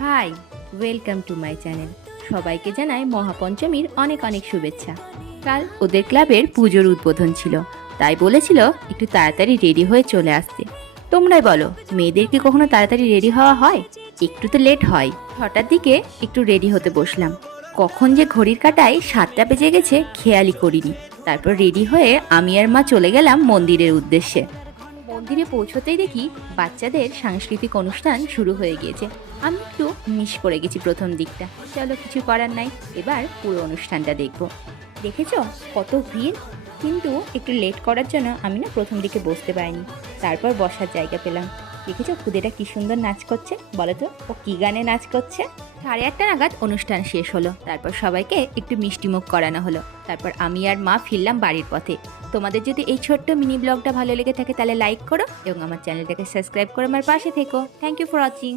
High, welcome to my channel. সবাইকে জানাই মহাপঞ্চমীর অনেক অনেক শুভেচ্ছা। কাল ওদের ক্লাবের পুজোর উদ্বোধন ছিল, তাই বলেছিল একটু তাড়াতাড়ি রেডি হয়ে চলে আসতে। তোমরাই বলো, মেয়েদের কি কখনো তাড়াতাড়ি রেডি হওয়া হয়? একটু তো লেট হয়। 6টার দিকে একটু রেডি হতে বসলাম, কখন যে ঘড়ির কাঁটায় 7টা বেজে গেছে খেয়ালই করিনি। তারপর রেডি হয়ে আমি আর মা চলে গেলাম মন্দিরের উদ্দেশ্যে। মন্দিরে পৌঁছতেই দেখি বাচ্চাদের সাংস্কৃতিক অনুষ্ঠান শুরু হয়ে গিয়েছে। আমি একটু মিস করে গেছি প্রথম দিকটা, চলো কিছু করার নাই, এবার পুরো অনুষ্ঠানটা দেখব। দেখেছো কত ভিড়, কিন্তু একটু লেট করার জন্য আমি না প্রথম দিকে বসতে পারিনি, তারপর বসার জায়গা পেলাম। দেখেছো খুদেটা কি সুন্দর নাচ করছে, বলো তো ও কি গানে নাচ করছে। 8:30 নাগাদ অনুষ্ঠান শেষ হলো, তারপর সবাইকে একটু মিষ্টিমুখ করানো হলো। তারপর আমি আর মা ফিরলাম বাড়ির পথে। তোমাদের যদি এই ছোট্ট মিনি ব্লগটা ভালো লেগে থাকে তাহলে লাইক করো এবং আমার চ্যানেলটাকে সাবস্ক্রাইব করে আমার পাশে থেকো। Thank you for watching.